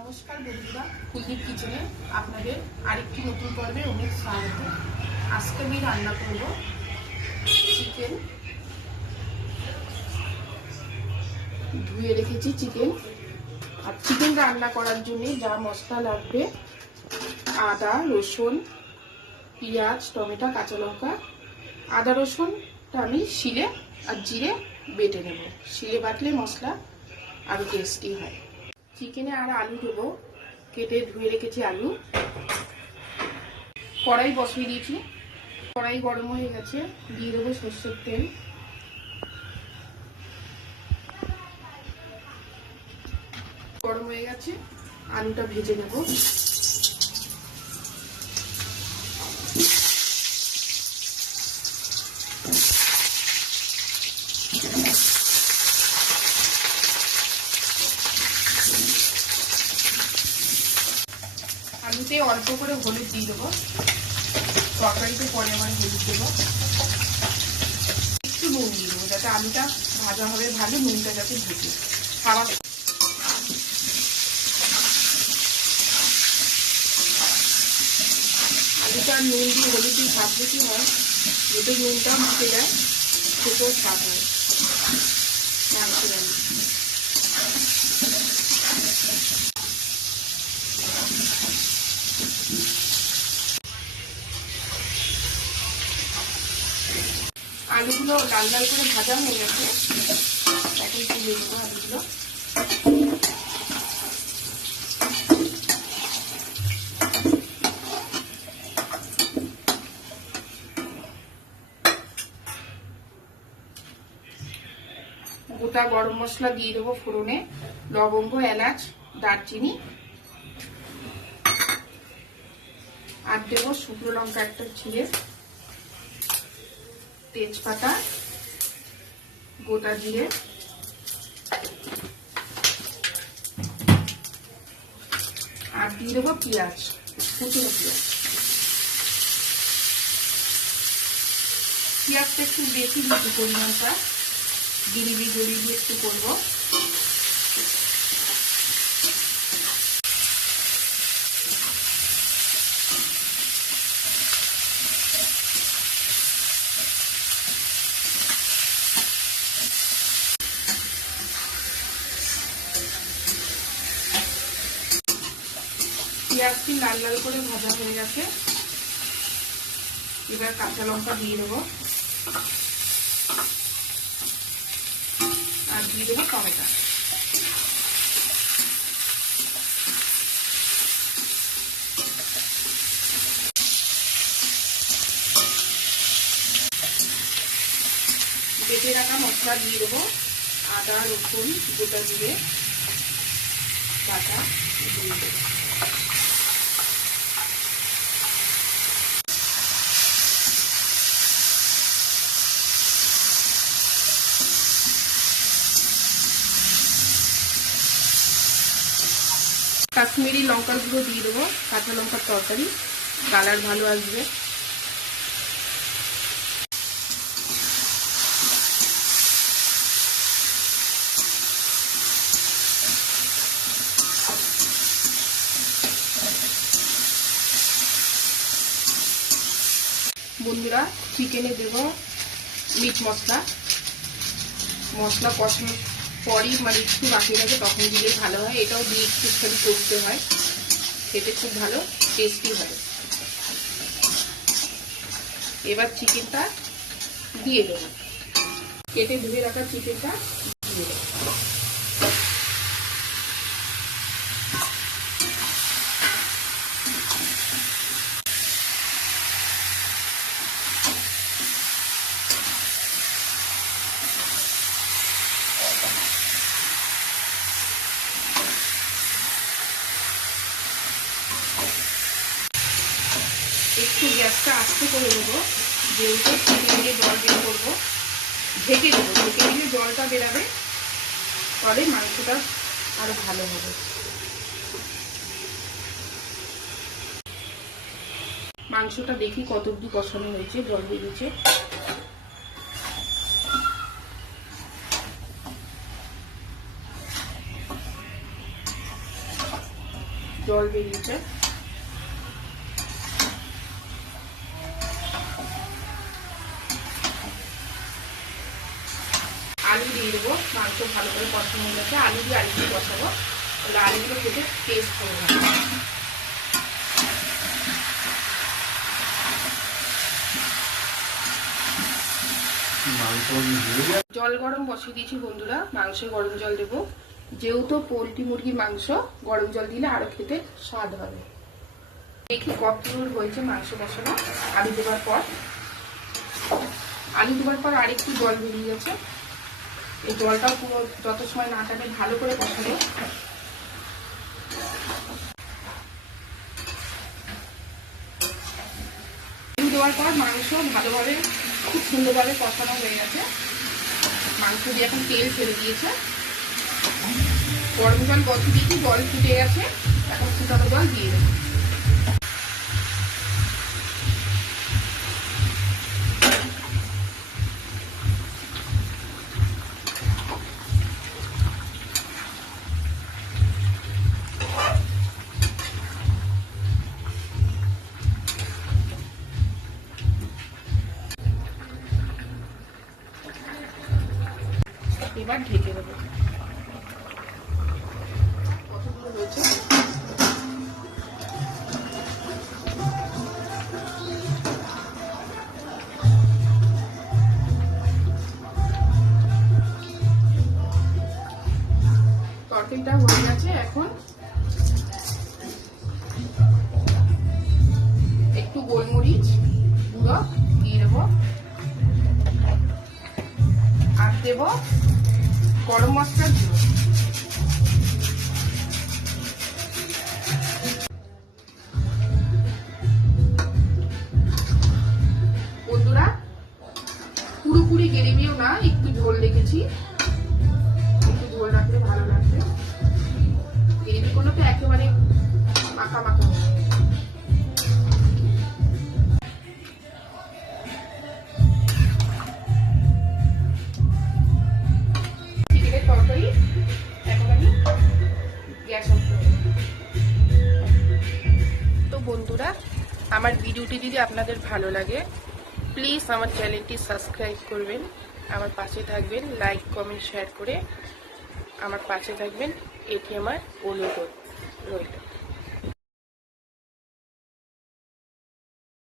নমস্কার বন্ধুরা কুলদীপ কিচেনে আপনাদের আরেকটি নতুন পর্বে অনেক স্বাগত। আজকে আমি রান্না করব চিকেন। ধুয়ে রেখেছি চিকেন। আর চিকেন রান্না করার জন্য যা মশলা লাগবে, আদা, রসুন, পেঁয়াজ, টমেটো, কাঁচা লঙ্কা, আদা, রসুনটা আমি শিলে আর জিরে বেটে নেব। শিলে বাটলে মশলা আরও টেস্টি হয়। চিকেনে আর আলু দেবো। কেটে ধুয়ে রেখেছি আলু। কড়াই বসিয়ে দিয়েছি। কড়াই গরম হয়ে গেছে। দিয়ে দেবো সর্ষের তেল। গরম হয়ে গেছে। আলুটা ভেজে নেব। আলুতে অল্প করে হলুদ দিয়ে দেবো। তরকারিতে পরে আমার হলুদ দেবো। একটু নুন দিয়ে দেবো, যাতে আলুটা ভাজা হবে, ভালো নুনটা যাতে ঢুকে। খাওয়া আলুটা নুন দিয়ে হলুদ দিয়ে ভাজলে কি হয়? যদি নুনটা মুখে যায় সেটাও স্বাদ হয় মাংস রান্না আলুগুলো লাল লাল করে ভাজা হয়ে গেছে। আলুগুলো গোটা গরম মশলা দিয়ে দেবো ফোড়নে। লবঙ্গ, এলাচ, দারচিনি। আর দেবো শুকনো লঙ্কা একটা ছিঁড়ে তেজপাতা, গোটা দিয়ে আর দিয়ে দেবো পেঁয়াজ, কুচুনো পেঁয়াজ। পেঁয়াজটা একটু বেশি দিচ্ছি পরিমাণটা গিরিবি গরিবি একটু করব। পেঁয়াজটি লাল লাল করে ভাজা হয়ে গেছে। এবার কাঁচা লঙ্কা দিয়ে দেবো। আর দিয়ে দেবো টমেটো। বেটে রাখা মশলা দিয়ে দেবো। আদা, রসুন, গোটা দিয়ে বাটা, দিয়ে দেবো। কাশ্মীরি লঙ্কার গুঁড়ো দিয়ে দেবো, কাঁচা লঙ্কার তরকারি, কালার ভালো আসবে। বন্ধুরা চিকেনে দেব মিট মশলা। মশলা কষানোর পরই মানে একটু বাকি থাকে, তখন দিলে ভালো হয়। এটাও দিয়ে একটুখানি করতে হয়। খেতে খুব ভালো টেস্টি হবে। এবার চিকেনটা দিয়ে দেবো। কেটে ধুয়ে রাখা চিকেনটা দিয়ে দেবো। একটু গ্যাসটা আস্তে করে দেবো যেহেতু চিকেন দিয়ে জল বের করব। ঢেকে দেবো ঢেকে দিলে জলটা বেরাবে। তবে মাংসটা আরও ভালো হবে। মাংসটা দেখি কত অব্দি কষানো হয়েছে, জল বেরিয়েছে। জল বেরিয়েছে। আলু দিয়ে দেবো, মাংস ভালো করে কষানো হয়ে গেছে। আলু দিয়ে আলু দিয়ে কষাবো। তাহলে আলুগুলো খেতে টেস্ট করব জল গরম বসিয়ে দিয়েছি বন্ধুরা, মাংসে গরম জল দেবো। যেহেতু পোলট্রি মুরগির মাংস, গরম জল দিলে আরও খেতে স্বাদ হবে। দেখি কতদূর হয়েছে মাংস বসানো আলু দেওয়ার পর, আলু দেওয়ার পর আরেকটু জল বেরিয়ে গেছে। এই জলটাও পুরো যত সময় না টানে ভালো করে কষাবে। দেওয়ার পর মাংস ভালোভাবে, খুব সুন্দরভাবে কষানো হয়ে গেছে। মাংস দিয়ে এখন তেল ফেলে দিয়েছে। গরম জল বসিয়ে দিয়েছি জল ফুটে গেছে, এখন ফুটানো জল দিয়ে দেবো। এবার ঢেকে দেবো। হয়ে গেছে এখন একটু গোলমরিচ দিয়ে দেবো। দেবো গরম মশলার গুঁড়ো পুরোপুরি গ্রেভিও না, একটু ঝোল রেখেছি। একটু ঝোল রাখলে ভালো লাগবে। গ্রেভি কোনো তো একেবারে মাখা মাখা যদি আপনাদের ভালো লাগে প্লিজ আমার চ্যানেলটি সাবস্ক্রাইব করবেন, আমার পাশে থাকবেন লাইক কমেন্ট শেয়ার করে আমার পাশে থাকবেন, এটি আমার অনুরোধ রইল।